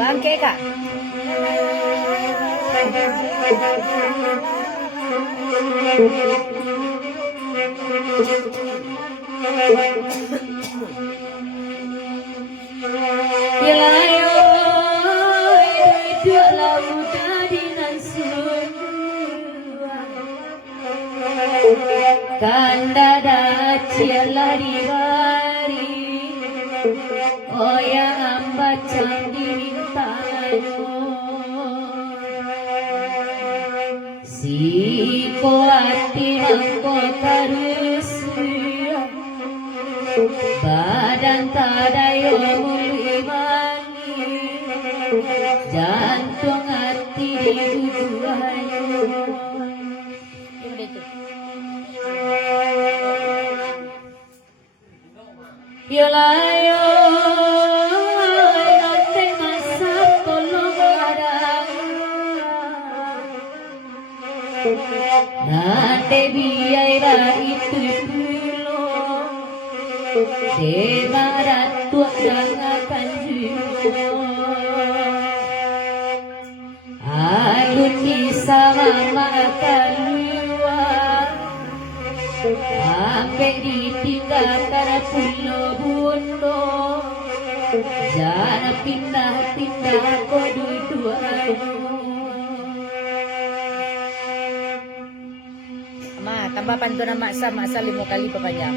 Bangke kak. Ilayo hidup lalu dengan suara kanda daciala di bari oya amba candirintano si koati mangko terus badan tadayo mulimani jantung hati dibuayo yolayo nanti masa tolong ada nanti biaya itu Dewarat tuak akan juga alun bisa makan luar sampai ditinggalkan pulau bundo jangan pindah-pindah kedua Ma, tambah pantun maksa 5 kali papaya.